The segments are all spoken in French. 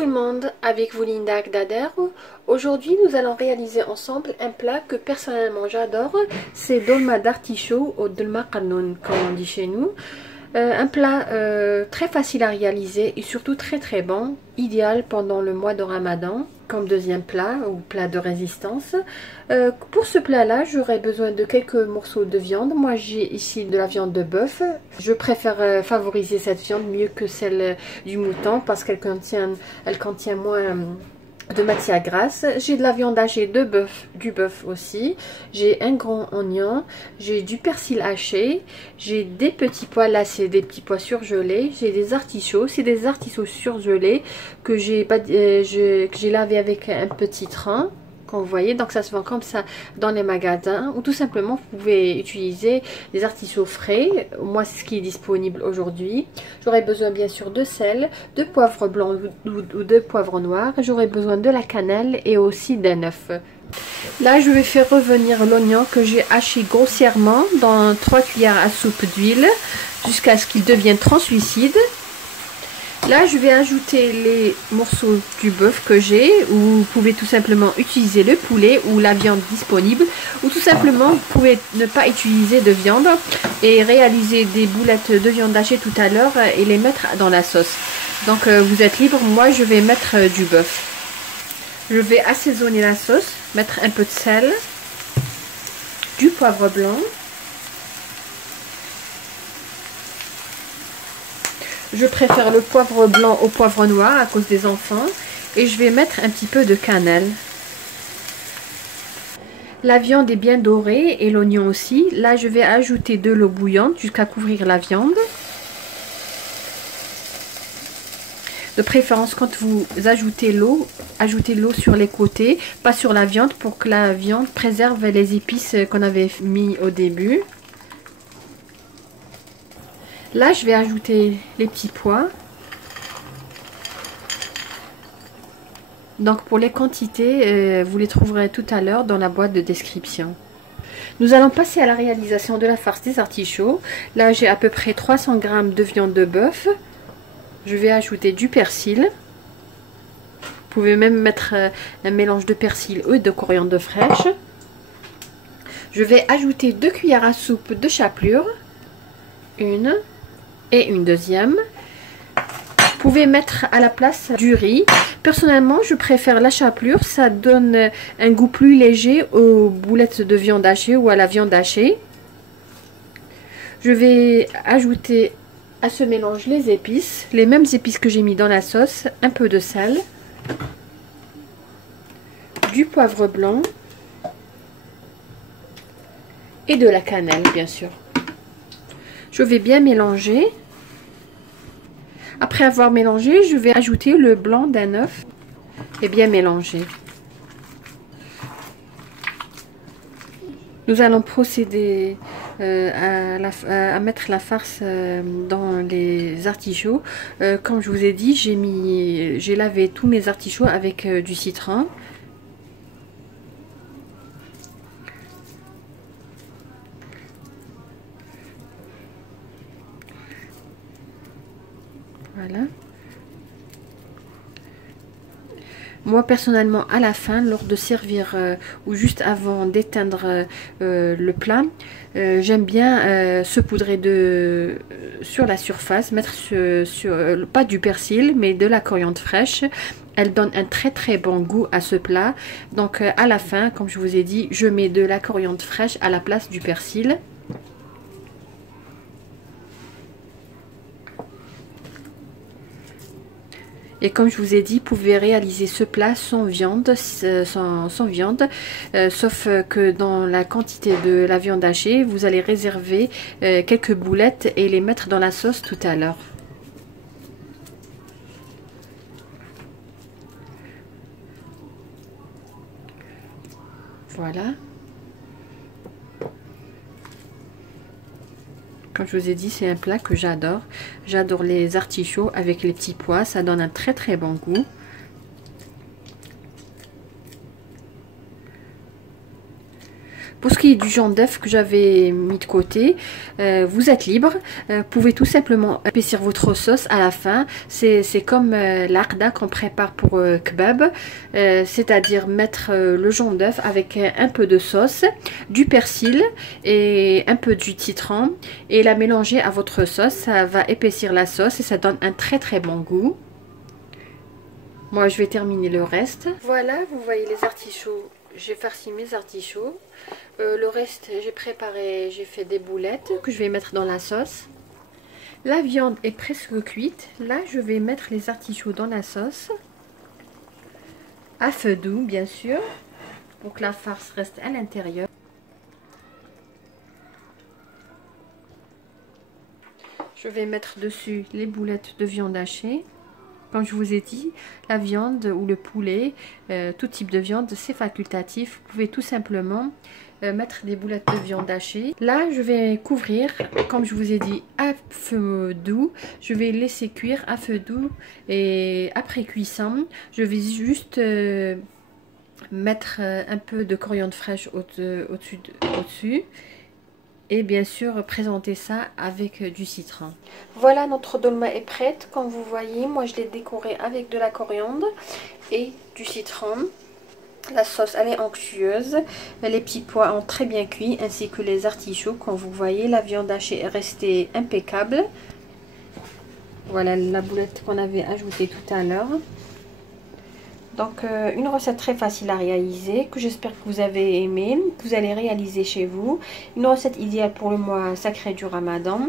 tout le monde, avec vous Linda Agdader. Aujourd'hui nous allons réaliser ensemble un plat que personnellement j'adore, c'est dolma d'artichaut ou dolma qannoun comme on dit chez nous. Un plat très facile à réaliser et surtout très bon, idéal pendant le mois de Ramadan comme deuxième plat ou plat de résistance. Pour ce plat là j'aurai besoin de quelques morceaux de viande. Moi j'ai ici de la viande de bœuf. Je préfère favoriser cette viande mieux que celle du mouton parce qu'elle contient moins de matière grasse. J'ai de la viande hachée de bœuf, du bœuf aussi. J'ai un grand oignon, j'ai du persil haché, j'ai des petits pois, là c'est des petits pois surgelés, j'ai des artichauts, c'est des artichauts surgelés que j'ai lavé avec un petit train. Vous voyez, donc ça se vend comme ça dans les magasins, ou tout simplement vous pouvez utiliser des artichauts frais. Moi c'est ce qui est disponible aujourd'hui. J'aurai besoin bien sûr de sel, de poivre blanc ou de poivre noir. J'aurai besoin de la cannelle et aussi d'un œuf. Là je vais faire revenir l'oignon que j'ai haché grossièrement dans 3 cuillères à soupe d'huile jusqu'à ce qu'il devienne translucide. Là, je vais ajouter les morceaux du bœuf que j'ai, ou vous pouvez tout simplement utiliser le poulet ou la viande disponible, ou tout simplement vous pouvez ne pas utiliser de viande et réaliser des boulettes de viande hachée tout à l'heure et les mettre dans la sauce. Donc vous êtes libre, moi je vais mettre du bœuf. Je vais assaisonner la sauce, mettre un peu de sel, du poivre blanc. Je préfère le poivre blanc au poivre noir à cause des enfants. Et je vais mettre un petit peu de cannelle. La viande est bien dorée et l'oignon aussi. Là, je vais ajouter de l'eau bouillante jusqu'à couvrir la viande. De préférence, quand vous ajoutez l'eau sur les côtés, pas sur la viande, pour que la viande préserve les épices qu'on avait mis au début. Là, je vais ajouter les petits pois. Donc, pour les quantités, vous les trouverez tout à l'heure dans la boîte de description. Nous allons passer à la réalisation de la farce des artichauts. Là, j'ai à peu près 300 g de viande de bœuf. Je vais ajouter du persil. Vous pouvez même mettre un mélange de persil et de coriandre fraîche. Je vais ajouter 2 cuillères à soupe de chapelure. Une et une deuxième. Vous pouvez mettre à la place du riz. Personnellement, je préfère la chapelure. Ça donne un goût plus léger aux boulettes de viande hachée ou à la viande hachée. Je vais ajouter à ce mélange les épices, les mêmes épices que j'ai mis dans la sauce, un peu de sel, du poivre blanc et de la cannelle, bien sûr. Je vais bien mélanger. Après avoir mélangé, je vais ajouter le blanc d'un œuf et bien mélanger. Nous allons procéder à mettre la farce dans les artichauts. Comme je vous ai dit, j'ai lavé tous mes artichauts avec du citron. Voilà. Moi personnellement à la fin, lors de servir ou juste avant d'éteindre le plat, j'aime bien saupoudrer sur la surface, mettre pas du persil mais de la coriandre fraîche. Elle donne un très bon goût à ce plat. Donc à la fin, comme je vous ai dit, je mets de la coriandre fraîche à la place du persil. Et comme je vous ai dit, vous pouvez réaliser ce plat sans viande, sauf que dans la quantité de la viande hachée, vous allez réserver quelques boulettes et les mettre dans la sauce tout à l'heure. Voilà. Comme je vous ai dit, c'est un plat que j'adore. J'adore les artichauts avec les petits pois. Ça donne un très bon goût. Pour ce qui est du jaune d'œuf que j'avais mis de côté, vous êtes libre. Vous pouvez tout simplement épaissir votre sauce à la fin. C'est comme l'arda qu'on prépare pour kebab. C'est-à-dire mettre le jaune d'œuf avec un peu de sauce, du persil et un peu de jus de citron. Et la mélanger à votre sauce. Ça va épaissir la sauce et ça donne un très très bon goût. Moi je vais terminer le reste. Voilà, vous voyez les artichauts. J'ai farci mes artichauts. Le reste, j'ai préparé, j'ai fait des boulettes que je vais mettre dans la sauce. La viande est presque cuite. Là, je vais mettre les artichauts dans la sauce. À feu doux, bien sûr. Pour que la farce reste à l'intérieur. Je vais mettre dessus les boulettes de viande hachée. Comme je vous ai dit, la viande ou le poulet, tout type de viande, c'est facultatif. Vous pouvez tout simplement mettre des boulettes de viande hachée. Là, je vais couvrir, comme je vous ai dit, à feu doux. Je vais laisser cuire à feu doux et après cuisson, je vais juste mettre un peu de coriandre fraîche au-dessus. Et bien sûr, présenter ça avec du citron. Voilà, notre dolma est prête. Comme vous voyez, moi je l'ai décoré avec de la coriandre et du citron. La sauce, elle est onctueuse. Les petits pois ont très bien cuit, ainsi que les artichauts. Comme vous voyez, la viande hachée est restée impeccable. Voilà la boulette qu'on avait ajoutée tout à l'heure. Donc une recette très facile à réaliser, que j'espère que vous avez aimé, que vous allez réaliser chez vous. Une recette idéale pour le mois sacré du Ramadan.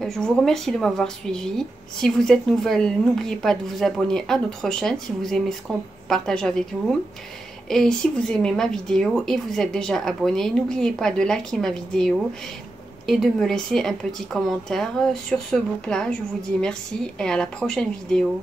Je vous remercie de m'avoir suivi. Si vous êtes nouvelle, n'oubliez pas de vous abonner à notre chaîne si vous aimez ce qu'on partage avec vous. Et si vous aimez ma vidéo et vous êtes déjà abonné, n'oubliez pas de liker ma vidéo et de me laisser un petit commentaire. Sur ce beau plat, je vous dis merci et à la prochaine vidéo.